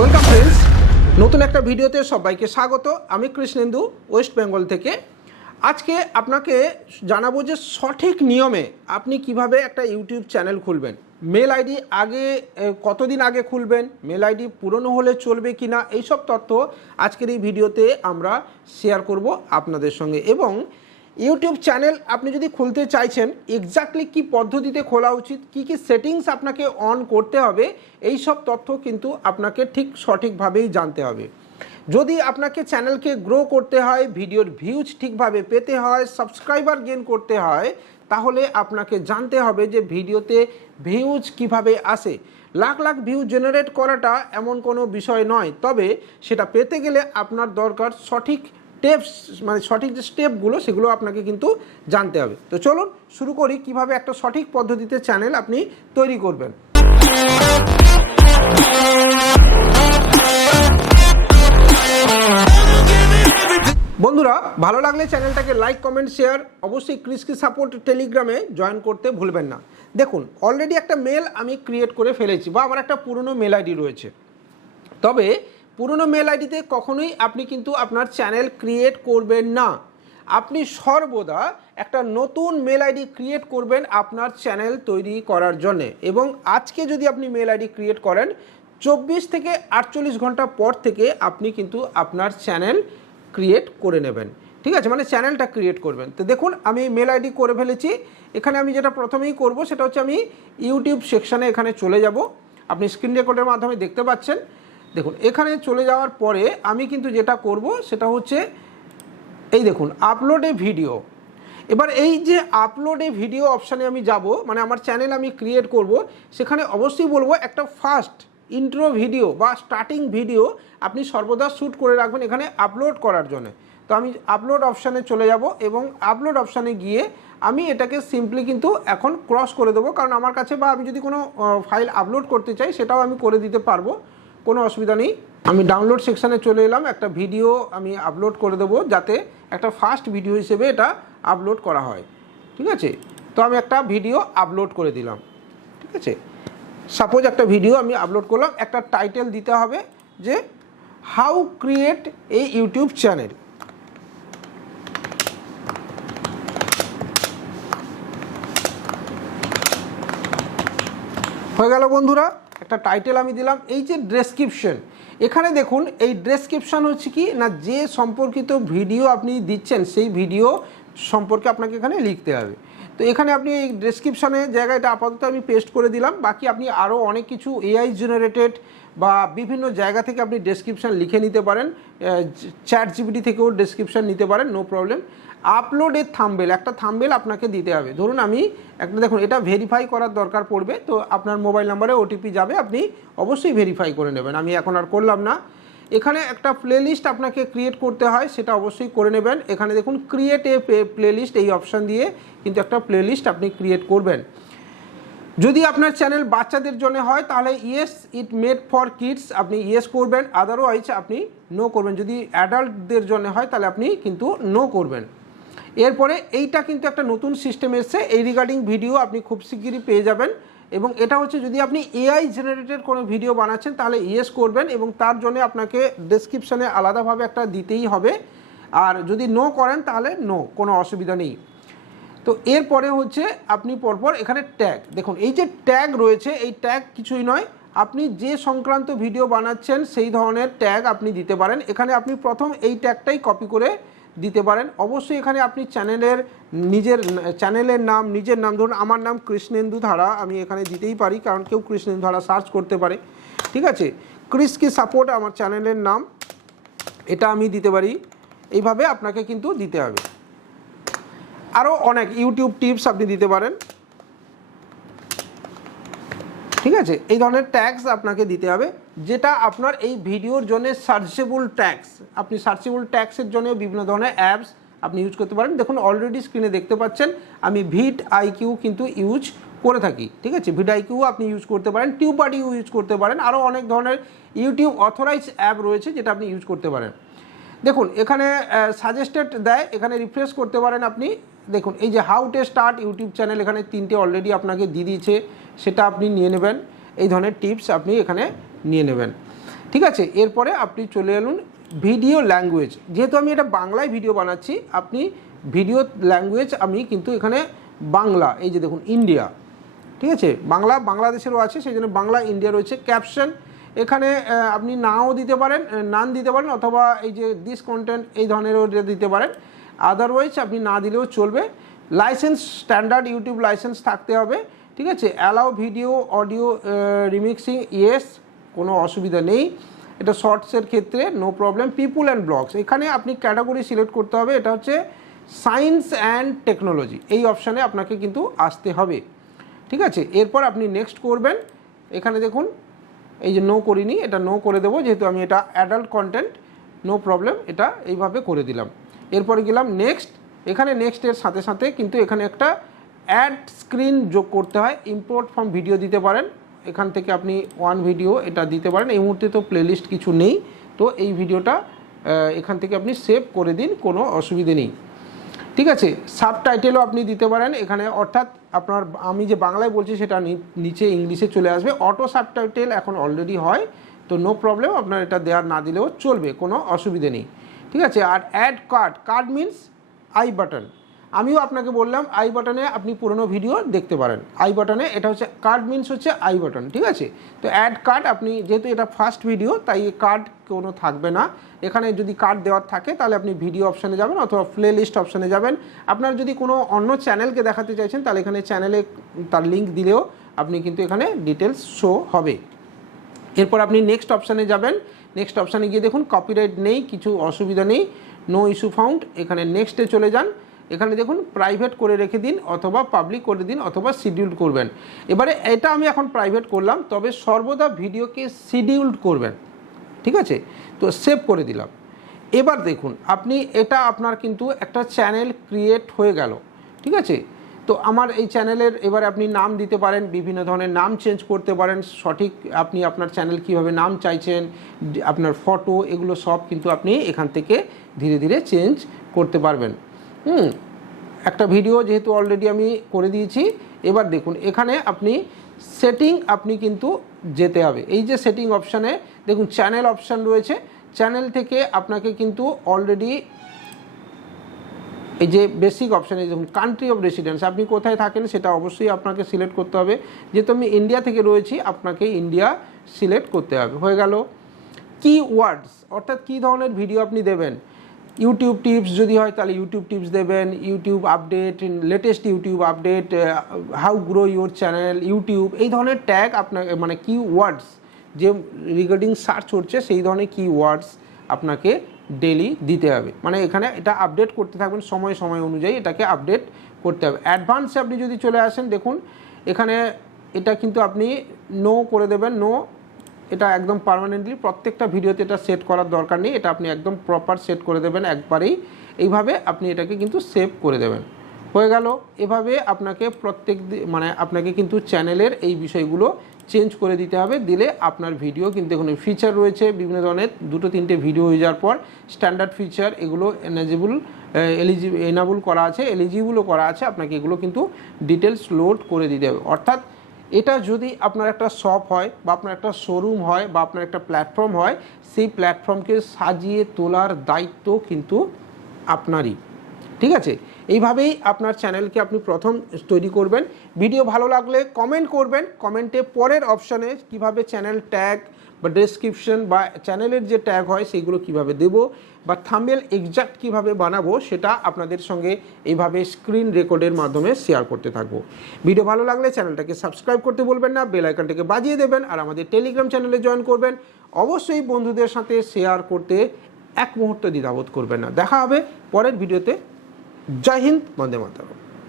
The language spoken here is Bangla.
ওয়েলকাম ফ্রেন্ডস, নতুন একটা ভিডিওতে সবাইকে স্বাগত। আমি কৃষ্ণেন্দু, ওয়েস্ট বেঙ্গল থেকে। আজকে আপনাকে জানাবো যে সঠিক নিয়মে আপনি কিভাবে একটা ইউটিউব চ্যানেল খুলবেন। মেল আইডি আগে কতদিন আগে খুলবেন, মেল আইডি পুরনো হলে চলবে কি না, এইসব তথ্য আজকের এই ভিডিওতে আমরা শেয়ার করব আপনাদের সঙ্গে। এবং ইউটিউব চ্যানেল আপনি যদি খুলতে চাইছেন, এক্স্যাক্টলি কী পদ্ধতিতে খোলা উচিত, কী কী সেটিংস আপনাকে অন করতে হবে, এই সব তথ্য কিন্তু আপনাকে ঠিক সঠিকভাবেই জানতে হবে। যদি আপনাকে চ্যানেলকে গ্রো করতে হয়, ভিডিওর ভিউজ ঠিকভাবে পেতে হয়, সাবস্ক্রাইবার গেইন করতে হয়, তাহলে আপনাকে জানতে হবে যে ভিডিওতে ভিউজ কিভাবে আসে। লাখ লাখ ভিউ জেনারেট করাটা এমন কোনো বিষয় নয়, তবে সেটা পেতে গেলে আপনার দরকার সঠিক টিপস, মানে সঠিক যে স্টেপগুলো সেগুলো আপনাকে কিন্তু জানতে হবে। তো চলুন শুরু করি কিভাবে একটা সঠিক পদ্ধতিতে চ্যানেল আপনি তৈরি করবেন। বন্ধুরা, ভালো লাগলে চ্যানেলটাকে লাইক, কমেন্ট, শেয়ার, অবশ্যই ক্রিসকি সাপোর্ট টেলিগ্রামে জয়েন করতে ভুলবেন না। দেখুন, অলরেডি একটা মেল আমি ক্রিয়েট করে ফেলেছি, বা আমার একটা পুরনো মেল আইডি রয়েছে। তবে পুরনো মেল আইডিতে কখনোই আপনি কিন্তু আপনার চ্যানেল ক্রিয়েট করবেন না। আপনি সর্বদা একটা নতুন মেল আইডি ক্রিয়েট করবেন আপনার চ্যানেল তৈরি করার জন্যে। এবং আজকে যদি আপনি মেল আইডি ক্রিয়েট করেন, 24 থেকে 48 ঘন্টা পর থেকে আপনি কিন্তু আপনার চ্যানেল ক্রিয়েট করে নেবেন। ঠিক আছে, মানে চ্যানেলটা ক্রিয়েট করবেন। তো দেখুন, আমি মেল আইডি করে ফেলেছি। এখানে আমি যেটা প্রথমেই করব সেটা হচ্ছে আমি ইউটিউব সেকশানে এখানে চলে যাব। আপনি স্ক্রিন রেকর্ডের মাধ্যমে দেখতে পাচ্ছেন। দেখুন, এখানে চলে যাওয়ার পরে আমি কিন্তু যেটা করব সেটা হচ্ছে এই দেখুন, আপলোড এ ভিডিও। এবার এই যে আপলোড এ ভিডিও অপশানে আমি যাব, মানে আমার চ্যানেল আমি ক্রিয়েট করব, সেখানে অবশ্যই বলবো একটা ফার্স্ট ইন্ট্রো ভিডিও বা স্টার্টিং ভিডিও আপনি সর্বদা শ্যুট করে রাখবেন এখানে আপলোড করার জন্য। তো আমি আপলোড অপশানে চলে যাব এবং আপলোড অপশানে গিয়ে আমি এটাকে সিম্পলি কিন্তু এখন ক্রস করে দেবো, কারণ আমার কাছে, বা আমি যদি কোনো ফাইল আপলোড করতে চাই সেটাও আমি করে দিতে পারবো, কোনো অসুবিধা নেই। আমি ডাউনলোড সেকশানে চলে এলাম, একটা ভিডিও আমি আপলোড করে দেবো যাতে একটা ফার্স্ট ভিডিও হিসেবে এটা আপলোড করা হয়। ঠিক আছে, তো আমি একটা ভিডিও আপলোড করে দিলাম। ঠিক আছে, সাপোজ একটা ভিডিও আমি আপলোড করলাম, একটা টাইটেল দিতে হবে যে how create a YouTube channel. হয়ে গেল বন্ধুরা, একটা টাইটেল আমি দিলাম। এই যে ডেসক্রিপশন, এখানে দেখুন, এই ডেসক্রিপশন হচ্ছে কি না, যে সম্পর্কিত ভিডিও আপনি দিচ্ছেন সেই ভিডিও সম্পর্কে আপনাকে এখানে লিখতে হবে। তো এখানে আপনি এই ডেসক্রিপশানের জায়গাটা আপাতত আমি পেস্ট করে দিলাম। বাকি আপনি আরও অনেক কিছু এআই জেনারেটেড বা বিভিন্ন জায়গা থেকে আপনি ডেসক্রিপশান লিখে নিতে পারেন, চ্যাট জিপিটি থেকেও ডেসক্রিপশান নিতে পারেন, নো প্রবলেম। আপলোডের থাম্বনেল, একটা থাম্বনেল আপনাকে দিতে হবে। ধরুন আমি একটা, দেখুন এটা ভেরিফাই করার দরকার পড়বে, তো আপনার মোবাইল নাম্বারে ওটিপি যাবে, আপনি অবশ্যই ভেরিফাই করে নেবেন। আমি এখন আর করলাম না। এখানে একটা প্লেলিস্ট আপনাকে ক্রিয়েট করতে হয়, সেটা অবশ্যই করে নেবেন। এখানে দেখুন ক্রিয়েট এ প্লেলিস্ট, এই অপশান দিয়ে কিন্তু একটা প্লেলিস্ট আপনি ক্রিয়েট করবেন। যদি আপনার চ্যানেল বাচ্চাদের জন্য হয় তাহলে yes it made for kids, আপনি ইয়েস করবেন, আদারওয়াইজ আপনি নো করবেন। যদি অ্যাডাল্টদের জন্য হয় তাহলে আপনি কিন্তু নো করবেন। এরপরে এইটা কিন্তু একটা নতুন সিস্টেম এসছে, এই রিগার্ডিং ভিডিও আপনি খুব শিগগিরই পেয়ে যাবেন। এবং এটা হচ্ছে, যদি আপনি এআই জেনারেটেড কোনো ভিডিও বানাচ্ছেন তাহলে ইয়েস করবেন, এবং তার জন্য আপনাকে ডেসক্রিপশানে আলাদাভাবে একটা দিতেই হবে। আর যদি নো করেন তাহলে নো, কোনো অসুবিধা নেই। তো এরপরে হচ্ছে আপনি পরপর এখানে ট্যাগ, দেখুন এই যে ট্যাগ রয়েছে, এই ট্যাগ কিছুই নয়, আপনি যে সংক্রান্ত ভিডিও বানাচ্ছেন সেই ধরনের ট্যাগ আপনি দিতে পারেন। এখানে আপনি প্রথম এই ট্যাগটাই কপি করে দিতে পারেন। অবশ্যই এখানে আপনি চ্যানেলের নাম, নিজের নাম, ধরুন আমার নাম কৃষ্ণেন্দু ধারা, আমি এখানে দিতেই পারি, কারণ কেউ কৃষ্ণেন্দু ধারা সার্চ করতে পারে। ঠিক আছে, ক্রিসকি সাপোর্ট আমার চ্যানেলের নাম, এটা আমি দিতে পারি। এইভাবে আপনাকে কিন্তু দিতে হবে। আরও অনেক ইউটিউব টিপস আপনি দিতে পারেন। ঠিক আছে, এই ধরনের ট্যাগস আপনাকে দিতে হবে, যেটা আপনার এই ভিডিওর জন্য সার্চেবল ট্যাগস। আপনি সার্চেবল ট্যাগসের জন্য বিভিন্ন ধরনের অ্যাপস আপনি ইউজ করতে পারেন। দেখুন অলরেডি স্ক্রিনে দেখতে পাচ্ছেন আমি ভিড আইকিউ কিন্তু ইউজ করে থাকি। ঠিক আছে, ভিড আইকিউ আপনি ইউজ করতে পারেন, টিউবাডিও ইউজ করতে পারেন, আরও অনেক ধরনের ইউটিউব অথরাইজ অ্যাপ রয়েছে যেটা আপনি ইউজ করতে পারেন। দেখুন এখানে সাজেস্টেড দেয়, এখানে রিফ্রেশ করতে পারেন আপনি। দেখুন এই যে how to start YouTube channel, এখানে 3টে অলরেডি আপনাকে দিয়ে দিয়েছে, সেটা আপনি নিয়ে নেবেন। এই ধরনের টিপস আপনি এখানে নিয়ে নেবেন। ঠিক আছে, এরপরে আপনি চলে এলুন ভিডিও ল্যাঙ্গুয়েজ। যেহেতু আমি এটা বাংলায় ভিডিও বানাচ্ছি, আপনি ভিডিও ল্যাঙ্গুয়েজ আমি কিন্তু এখানে বাংলা, এই যে দেখুন ইন্ডিয়া, ঠিক আছে, বাংলা বাংলাদেশেরও আছে, সেই জন্য বাংলা ইন্ডিয়া রয়েছে। ক্যাপশন এখানে আপনি নাও দিতে পারেন, নান দিতে পারেন, অথবা এই যে দিস কন্টেন্ট এই ধরনেরও দিতে পারেন, আদারওয়াইজ আপনি না দিলেও চলবে। লাইসেন্স স্ট্যান্ডার্ড ইউটিউব লাইসেন্স থাকতে হবে, ঠিক আছে। Allow video audio remixing, yes, কোনো অসুবিধা নেই, এটা শর্টসের ক্ষেত্রে no problem. People and blogs, এখানে আপনি ক্যাটাগরি সিলেক্ট করতে হবে, এটা হচ্ছে সায়েন্স অ্যান্ড টেকনোলজি, এই অপশানে আপনাকে কিন্তু আসতে হবে, ঠিক আছে। এরপর আপনি নেক্সট করবেন, এখানে দেখুন এই যে নো করিনি, এটা নো করে দেবো, যেহেতু আমি এটা অ্যাডাল্ট কন্টেন্ট, নো প্রবলেম, এটা এইভাবে করে দিলাম। এরপরে গেলাম নেক্সট, এখানে নেক্সটের সাথে সাথে কিন্তু এখানে একটা অ্যাড স্ক্রিন যোগ করতে হয়, ইম্পোর্ট ফ্রম ভিডিও দিতে পারেন, এখান থেকে আপনি ওয়ান ভিডিও এটা দিতে পারেন। এই মুহূর্তে তো প্লেলিস্ট কিছু নেই, তো এই ভিডিওটা এখান থেকে আপনি সেভ করে দিন, কোনো অসুবিধে নেই, ঠিক আছে। সাবটাইটেলও আপনি দিতে পারেন এখানে, অর্থাৎ আপনার আমি যে বাংলায় বলছি সেটা নিচে ইংলিশে চলে আসবে। অটো সাবটাইটেল এখন অলরেডি হয়, তো নো প্রবলেম, আপনার এটা দেওয়ার না দিলেও চলবে, কোনো অসুবিধে নেই, ঠিক আছে। আর add card, card means I button, আমিও আপনাকে বললাম আই বাটনে আপনি পুরনো ভিডিও দেখতে পারেন, আই বাটনে, এটা হচ্ছে কার্ড মিনস হচ্ছে আই বাটন, ঠিক আছে। তো অ্যাড কার্ড, আপনি যেহেতু এটা ফার্স্ট ভিডিও তাই কার্ড কোনো থাকবে না, এখানে যদি কার্ড দেওয়ার থাকে তাহলে আপনি ভিডিও অপশানে যাবেন অথবা প্লে লিস্ট অপশানে যাবেন। আপনার যদি কোনো অন্য চ্যানেলকে দেখাতে চাইছেন তাহলে এখানে চ্যানেলে তার লিঙ্ক দিলেও আপনি কিন্তু এখানে ডিটেলস শো হবে। এরপর আপনি নেক্সট অপশানে যাবেন, নেক্সট অপশানে গিয়ে দেখুন কপিরাইট নেই, কিছু অসুবিধা নেই, নো ইস্যু ফাউন্ড, এখানে নেক্সটে চলে যান। এখানে দেখুন প্রাইভেট করে রেখে দিন অথবা পাবলিক করে দিন অথবা শিডিউল করবেন। এবারে এটা আমি এখন প্রাইভেট করলাম, তবে সর্বদা ভিডিওকে শিডিউলড করবেন, ঠিক আছে। তো সেভ করে দিলাম। এবার দেখুন আপনি এটা আপনার কিন্তু একটা চ্যানেল ক্রিয়েট হয়ে গেল, ঠিক আছে। তো আমার এই চ্যানেলের এবার আপনি নাম দিতে পারেন, বিভিন্ন ধরনের নাম চেঞ্জ করতে পারেন, সঠিক আপনি আপনার চ্যানেল কীভাবে নাম চাইছেন, আপনার ফটো, এগুলো সব কিন্তু আপনি এখান থেকে ধীরে ধীরে চেঞ্জ করতে পারবেন। একটা ভিডিও যেহেতু অলরেডি আমি করে দিয়েছি, এবার দেখুন এখানে আপনি সেটিং আপনি কিন্তু যেতে হবে, এই যে সেটিং অপশানে দেখুন চ্যানেল অপশান রয়েছে, চ্যানেল থেকে আপনাকে কিন্তু অলরেডি এই যে বেসিক অপশানে দেখুন কান্ট্রি অফ রেসিডেন্স, আপনি কোথায় থাকেন সেটা অবশ্যই আপনাকে সিলেক্ট করতে হবে, যেহেতু আমি ইন্ডিয়া থেকে রয়েছি আপনাকে ইন্ডিয়া সিলেক্ট করতে হবে, হয়ে গেল। কিওয়ার্ডস, অর্থাৎ কী ধরনের ভিডিও আপনি দেবেন, ইউটিউব টিপস যদি হয় তাহলে ইউটিউব টিপস দেবেন, YouTube update, latest YouTube update, how grow your channel, YouTube, এই ধরনের ট্যাগ আপনার মানে কিওয়ার্ডস যে রিগার্ডিং সার্চ হচ্ছে সেই ধরনের কিওয়ার্ডস আপনাকে ডেলি দিতে হবে, মানে এখানে এটা আপডেট করতে থাকবেন, সময় সময় অনুযায়ী এটাকে আপডেট করতে হবে। অ্যাডভান্সে আপনি যদি চলে আসেন দেখুন এখানে এটা কিন্তু আপনি নো করে দেবেন, নো, এটা একদম পার্মানেন্টলি প্রত্যেকটা ভিডিওতে এটা সেট করার দরকার নেই, এটা আপনি একদম প্রপার সেট করে দেবেন একবারেই, এইভাবে আপনি এটাকে কিন্তু সেভ করে দেবেন, হয়ে গেল। এভাবে আপনাকে মানে আপনাকে কিন্তু চ্যানেলের এই বিষয়গুলো চেঞ্জ করে দিতে হবে, দিলে আপনার ভিডিও কিন্তু এখানে ফিচার রয়েছে বিভিন্ন ধরনের, 2-3টে ভিডিও হয়ে যাওয়ার পর স্ট্যান্ডার্ড ফিচার এগুলো এনাবল করা আছে, এলিজিবলও করা আছে, আপনাকে এগুলো কিন্তু ডিটেলস লোড করে দিতে হবে। অর্থাৎ এটা যদি আপনার একটা শপ হয় বা আপনার একটা শোরুম হয় বা আপনার একটা প্ল্যাটফর্ম হয়, সেই প্ল্যাটফর্মকে সাজিয়ে তোলার দায়িত্ব কিন্তু আপনারই, ঠিক আছে। এইভাবেই আপনার চ্যানেলকে আপনি প্রথম তৈরি করবেন। ভিডিও ভালো লাগলে কমেন্ট করবেন, কমেন্টে পরের অপশানে কিভাবে চ্যানেল ট্যাগ বা ডেসক্রিপশন বা চ্যানেলের যে ট্যাগ হয় সেইগুলো কিভাবে দেব বা থাম্বনেল এক্স্যাক্ট কিভাবে বানাবো সেটা আপনাদের সঙ্গে এইভাবে স্ক্রিন রেকর্ডের মাধ্যমে শেয়ার করতে থাকবো। ভিডিও ভালো লাগলে চ্যানেলটাকে সাবস্ক্রাইব করতে বলবেন না, বেল আইকনটাকে বাজিয়ে দেবেন, আর আমাদের টেলিগ্রাম চ্যানেলে জয়েন করবেন। অবশ্যই বন্ধুদের সাথে শেয়ার করতে এক মুহূর্ত দ্বিধাবোধ করবেন না। দেখা হবে পরের ভিডিওতে। জয় হিন্দ, বন্দে মাতরম।